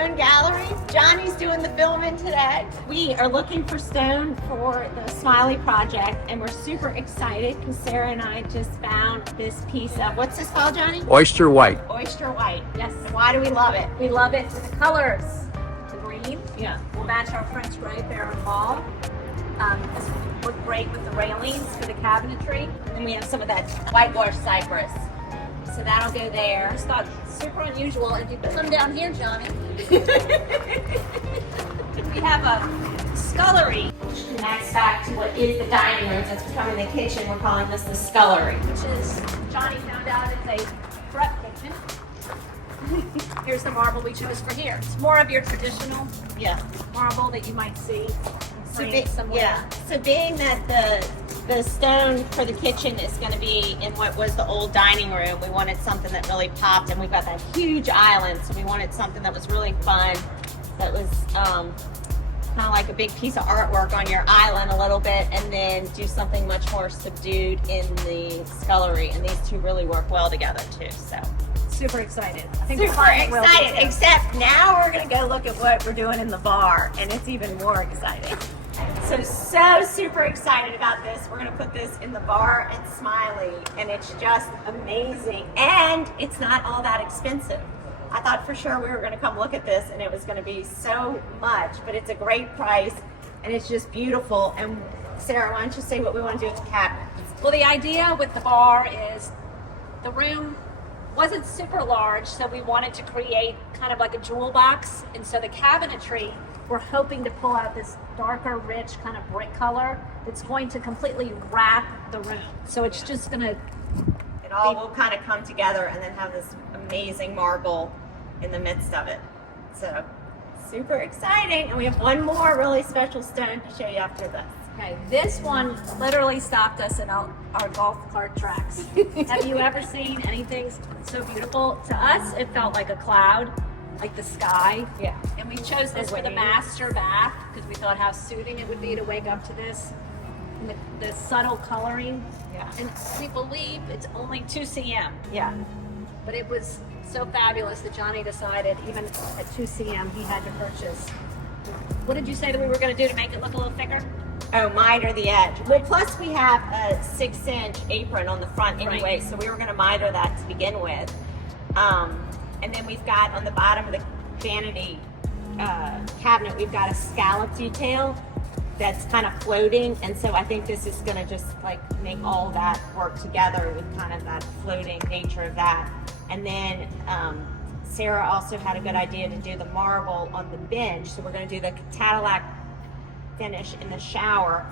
stone gallery. Johnny's doing the filming today. We are looking for stone for the Smiley project, and we're super excited because Sarah and I just found this piece of, what's this called, Johnny? Oyster white. Oyster white. Yes. And why do we love it? We love it for the colors. The green. Yeah. Will match our French gray barren wall. This will look great with the railings for the cabinetry. And then we have some of that whitewash cypress. So that'll go there. I just thought super unusual. If you put them down here, Johnny, we have a scullery, Which connects back to what is the dining room. That's becoming the kitchen. We're calling this the scullery. which is, Johnny found out is a prep kitchen. Here's the marble we chose for here. It's more of your traditional marble that you might see somewhere. So being that the stone for the kitchen is going to be in what was the old dining room, we wanted something that really popped, and we've got that huge island, so we wanted something that was really fun, that was kind of like a big piece of artwork on your island a little bit, and then do something much more subdued in the scullery, and these two really work well together too. So Super excited. I think super the client will be excited, too. except now we're going to go look at what we're doing in the bar, and it's even more exciting. So super excited about this. We're gonna put this in the bar at Smiley, and it's just amazing. And it's not all that expensive. I thought for sure we were gonna come look at this and it was gonna be so much, but it's a great price and it's just beautiful. And Sarah, why don't you say what we want to do with the cabinets? Well, the idea with the bar is the room wasn't super large, so we wanted to create kind of like a jewel box. And so the cabinetry, we're hoping to pull out this darker, rich kind of brick color that's going to completely wrap the room. So it's just gonna, It all will kind of come together and then have this amazing marble in the midst of it. So super exciting. And we have one more really special stone to show you after this. okay, this one literally stopped us in our golf cart tracks. Have you ever seen anything so beautiful? To us, it felt like a cloud, like the sky. Yeah. And we chose this for the master bath because we thought how soothing it would be to wake up to this. And the subtle coloring. Yeah. And we believe it's only 2 cm. Yeah. But it was so fabulous that Johnny decided even at 2 cm he had to purchase. What did you say that we were going to do to make it look a little thicker? Oh, miter the edge. Well, plus we have a 6-inch apron on the front anyway, Right. so we were going to miter that to begin with. And then we've got on the bottom of the vanity cabinet, we've got a scallop detail that's kind of floating, and so I think this is going to just like make all that work together with kind of that floating nature of that. And then Sarah also had a good idea to do the marble on the bench, so we're going to do the Cadillac finish in the shower,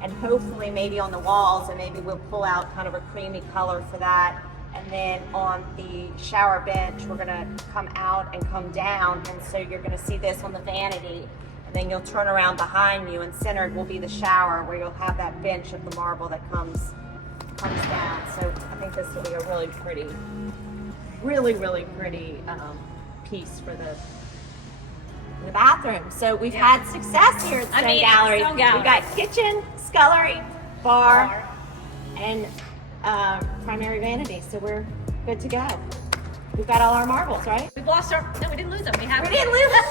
and hopefully maybe on the walls, and maybe we'll pull out kind of a creamy color for that. And then on the shower bench, we're gonna come out and come down, and so you're gonna see this on the vanity, and then you'll turn around behind you, and centered will be the shower where you'll have that bench of the marble that comes down. So I think this will be a really pretty, really pretty piece for the bathroom. So we've had success here at Stone Gallery. Stone Gallery. We've got kitchen, scullery, bar. And primary vanity, so we're good to go. We've got all our marbles, right? We've lost our, no, we didn't lose them. We have We didn't lose them.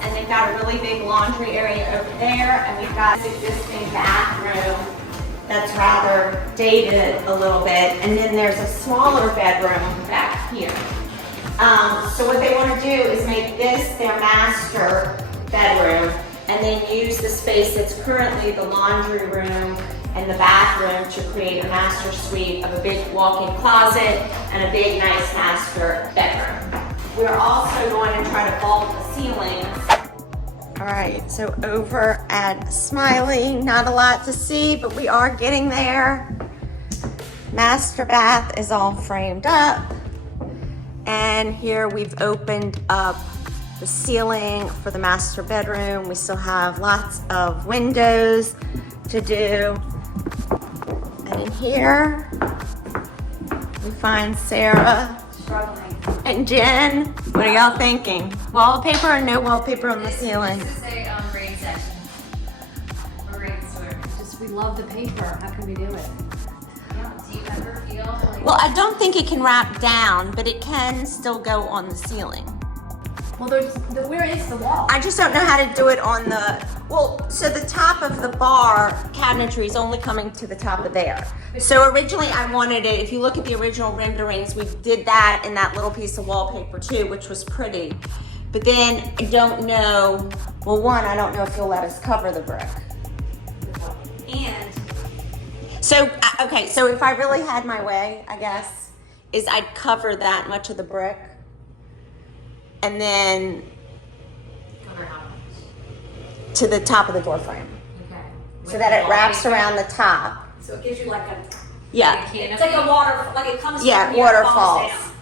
And they've got a really big laundry area over there, and we've got this existing bathroom that's rather dated a little bit, and then there's a smaller bedroom back here. So what they want to do is make this their master bedroom, and then use the space that's currently the laundry room and the bathroom to create a master suite of a big walk-in closet and a big, nice master bedroom. We're also going to try to vault the ceilings. All right, so over at Smiley, not a lot to see, but we are getting there. Master bath is all framed up. And here we've opened up the ceiling for the master bedroom. We still have lots of windows to do. And in here, we find Sarah and Jen. What are y'all thinking? Wallpaper or no wallpaper on the ceiling? This is a braid section. We're ready to sort. Just, we love the paper. How can we do it? Yeah. Do you ever feel like Well, I don't think it can wrap down, but it can still go on the ceiling. Well, where is the wall? I just don't know how to do it on the, well, so the top of the bar cabinetry is only coming to the top of there. So originally I wanted it, if you look at the original renderings, we did that in that little piece of wallpaper too, which was pretty. But then I don't know, well, one, I don't know if you'll let us cover the brick. And So, okay, so if I really had my way, I guess, is I'd cover that much of the brick. And then to the top of the door frame. Okay. So that it wraps around the top. so it gives you like a, Yeah, it's like a water, like it comes yeah, from here and waterfalls. falls down.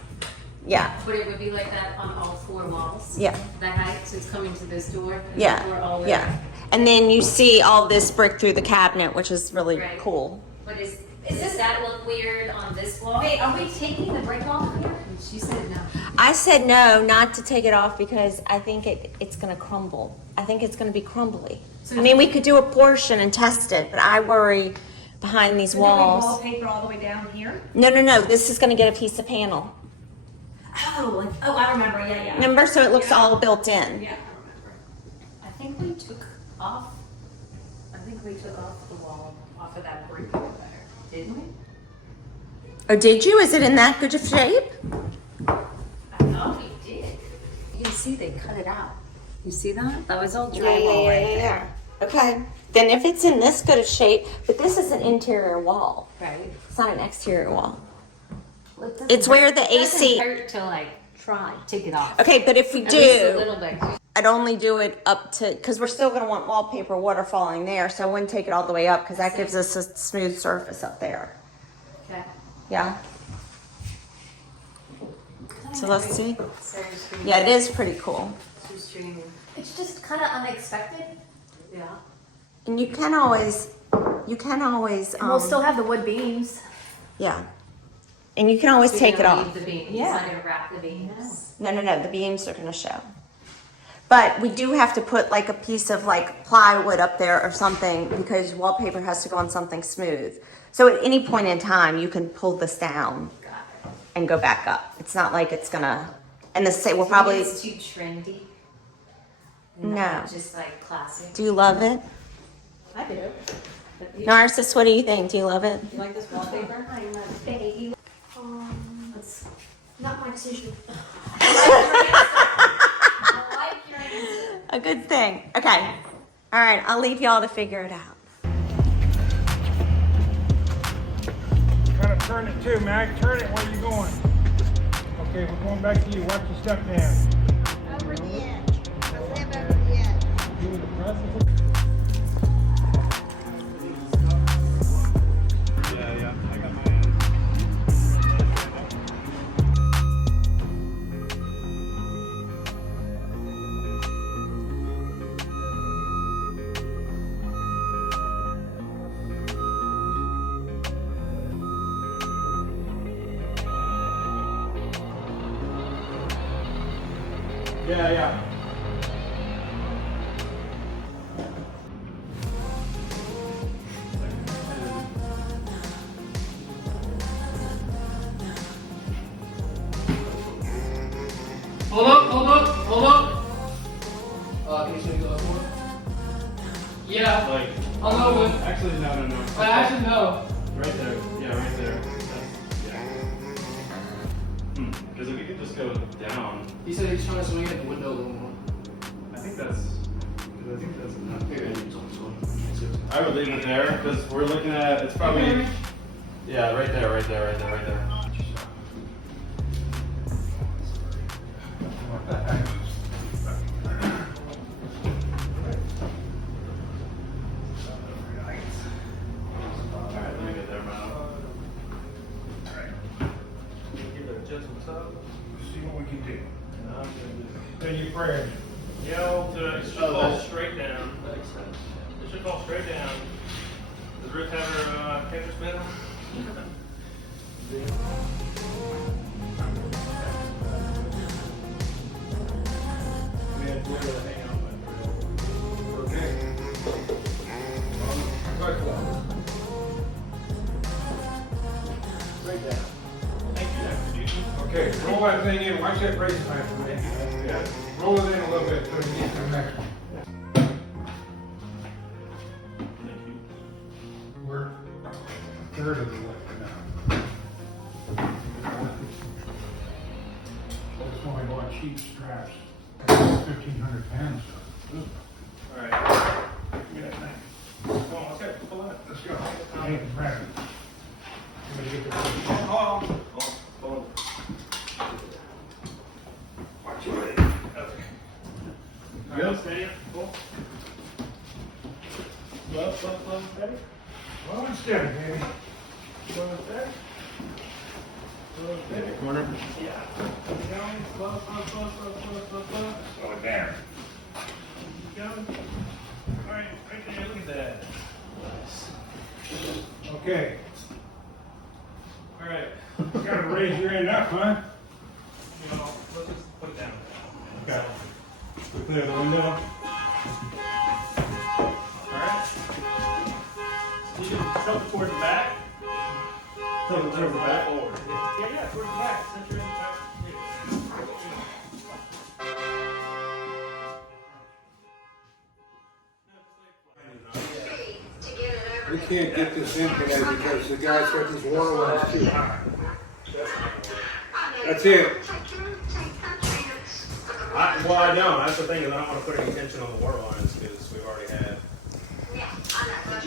Yeah, But it would be like that on all four walls? yeah, That height, so it's coming to this door? and yeah, the door all the way yeah. And then you see all this brick through the cabinet, which is really Right. cool. But does that look weird on this wall? Wait, are we taking the brick off here? She said no. I said no, not to take it off because I think it's gonna crumble. I think it's gonna be crumbly. I mean, we could do a portion and test it, but I worry behind these walls. Wallpaper all the way down here? No, this is gonna get a piece of panel. Oh, I remember, yeah. Remember, so it looks all built in. Yeah, I think we took off the wall off of that brick over there, didn't we? Oh, did you? Is it in that good of shape? I thought we did. You can see they cut it out. You see that? That was all drywall right there. Okay, then if it's in this good of shape, but this is an interior wall. Right. It's not an exterior wall. Well, it It's where the doesn't AC. hurt to like try take it off. Okay, but if we At least a do, little bit. I'd only do it up to, because we're still gonna want wallpaper waterfalling there, so I wouldn't take it all the way up, because that gives us a smooth surface up there. Okay. Yeah? So let's see. Sarah's screen. Yeah, it is pretty cool. She's streaming. It's just kind of unexpected. Yeah. And you can always, And we'll still have the wood beams. yeah. And you can always So take you're it gonna off. leave the beams. Yeah. It's not gonna wrap the beams. No, the beams are gonna show. But we do have to put like a piece of like plywood up there or something because wallpaper has to go on something smooth. So at any point in time, you can pull this down Got it. and go back up. It's not like it's gonna, and the same, we'll Do you probably, think it's too trendy. No. Not just like classic. do you love it? I do. But you, Narcissus, what do you think? Do you love it? you like this wallpaper? I'm a baby. That's not my decision. I like your answer. A good thing. Okay. All right, I'll leave y'all to figure it out. Kind of turn it too, Mac. Turn it. Where you going? Okay, we're going back to you. Watch your step down. Over the edge. I step over the edge. Do the press. Yeah, I got my hand. Yeah. Hold up. Can you show me the other one? Yeah. Like, I'll know when. actually, no. I actually know. Right there. Yeah, right there. Because if we could just go down, He said he's trying to swing at the window a little more. I think that's enough. Here, I would leave it there because we're looking at, it's probably, yeah, right there. Alright, let me get there, man. Give it a gentle tug. See what we can do. Say your prayer. It should fall straight down. It should fall straight down. Does Ruth have her catcher's mitt on? We had to hang out with. Okay. Right down. Okay, roll that thing in. Watch that brace line for me. Yeah. Roll it in a little bit so we can get to the next one. We're a third of the way now. That's why I bought cheap straps. 1,500 pounds. All right. Give me that thing. Come on, let's go. Pull it. Let's go. Hey, Brad. I'm gonna get the Hold on. watch it. Okay. All right, steady. Pull. Slow, steady. Well, and steady, baby. Slow and steady. Slow and steady. Corner. Yeah. Keep going. Slow. Slow it down. Keep going. All right there. Look at that. Okay. All right. You gotta raise your end up, huh? You know, let's just put it down. Okay. We clear the window. All right. You can tilt it towards the back. Tilt it towards the back. Forward. Yeah, towards the back. Center in the back. We can't get this in today because the guy's got these water lines too high. That's it. Well, I don't. That's the thing is I don't want to put any tension on the water lines because we've already had. I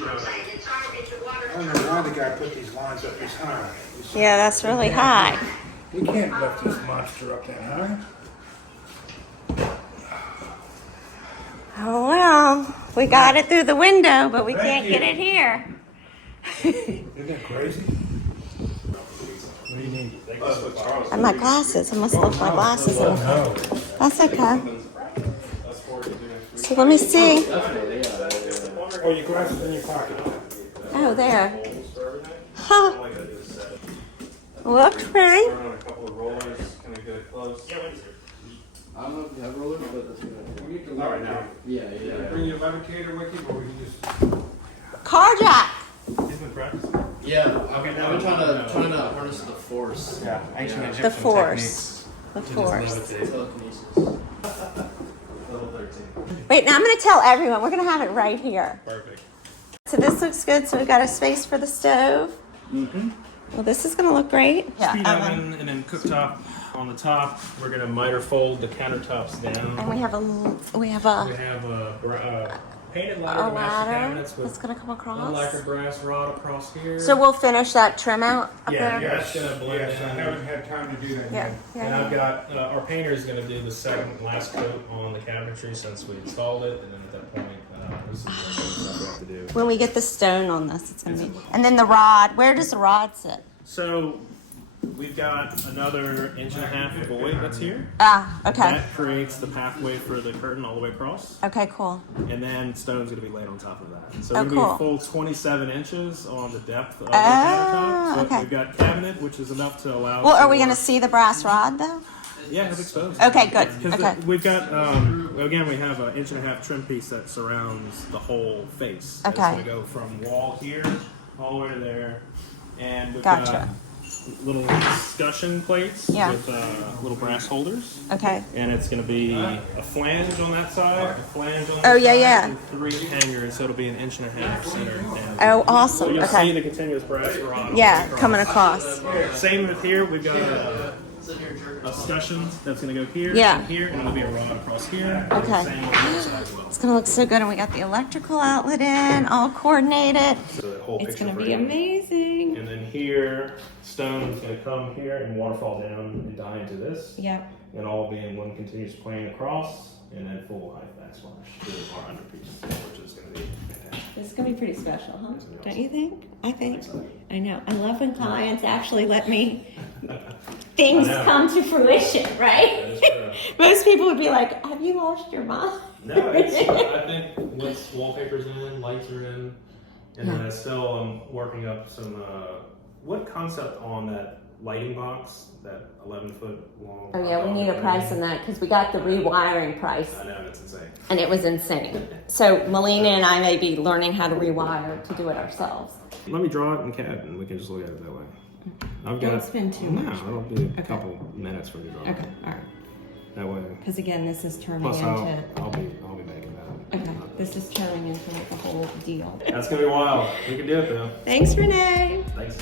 don't know why the guy put these lines up this high. Yeah, that's really high. We can't lift this monster up that high. Oh well, we got it through the window, but we Thank can't you. get it here. Isn't that crazy? What do you need? And my glasses, I must have left my glasses in. No. That's okay. So let me see. Oh, your glasses in your pocket. Oh, there. Huh. Looks pretty. Turn on a couple of rollers. Can we get it close? Yeah, Wendy's here. I don't know if you have rollers, but that's good. We need to All right, now. Yeah. Bring your levitator with you, or we can just. Car jack. He's been practicing. Yeah. Okay, now I'm trying to harness the force. Yeah, ancient Egyptian The force. The techniques to force. just levitate. Telekinesis. Level 13. Wait, now I'm going to tell everyone. We're going to have it right here. Perfect. So this looks good. So we've got a space for the stove. Mm-hmm. Well, this is going to look great. Speed oven and then cooktop on the top. We're gonna miter fold the countertops down. And we have a We have a painted ladder, master ladder cabinets that's with going to come one lacquer across. brass rod across here. So we'll finish that trim out up yeah, there. that's gonna blend Yes, I in. haven't had time to do that Yeah. yet. And Yeah. I've got our painter is going to do the second and last coat on the cabinetry since we installed it, and then at that point, this is the stuff we have to do. When we get the stone on this, it's going to be. And then the rod. Where does the rod sit? So we've got another 1.5 inch void that's here. Ah, okay. That creates the pathway for the curtain all the way across, Okay, cool. and then stone's going to be laid on top of that. So Oh, we're going to cool. be a full 27 inches on the depth of the Oh, countertop. So okay. we've got cabinet, which is enough to allow. Well, are we for- going to see the brass rod though? Yeah, it's exposed. Okay, good. Because Okay. we've got, again, we have an 1.5 inch trim piece that surrounds the whole face. Okay. It's going to go from wall here all the way to there. And we've Gotcha. got little discussion plates Yeah. with little brass holders. Okay. And it's going to be a flange on that side, a flange on that Oh, side, yeah, yeah. and 3 hangers, so it'll be 1.5 inches centered down. Oh, So awesome. you'll see Okay. the continuous brass rod. Yeah, across. coming across. Same with here, we've got a escutcheon that's going to go here Yeah. and here, and there'll be a rod across here. And Okay. Same on the other side as well. It's going to look so good. And we got the electrical outlet in, all coordinated. So that whole It's picture going to be frame. amazing. And then here, stone's going to come here and waterfall down and die into this. Yep. And all being one continuous plane across, and then full height backsplash to our underpiece, which is going to be fantastic. This is going to be pretty special, huh? It's gonna be Don't awesome. you think? I think. I know. I love when clients actually let me things I know. come to fruition, That right? is true. Most people would be like, have you lost your mind? No, it's, I think once wallpaper's in, lights are in, and then Yeah. I still am working up some, what concept on that lighting box, that 11-foot long? Oh yeah, we need a price on that because we got the rewiring price I know, it's insane. and it was insane. So Melina and I may be learning how to rewire to do it ourselves. Let me draw it in CAD and we can just look at it that way. I've got. Don't spend too no, much. it'll be a couple minutes for you. Okay, all right. That way. Because again, this is turning Plus, into. I'll be making that. Okay, this is turning into like a whole deal. That's gonna be wild. We can do it though. Thanks, Renee. Thanks.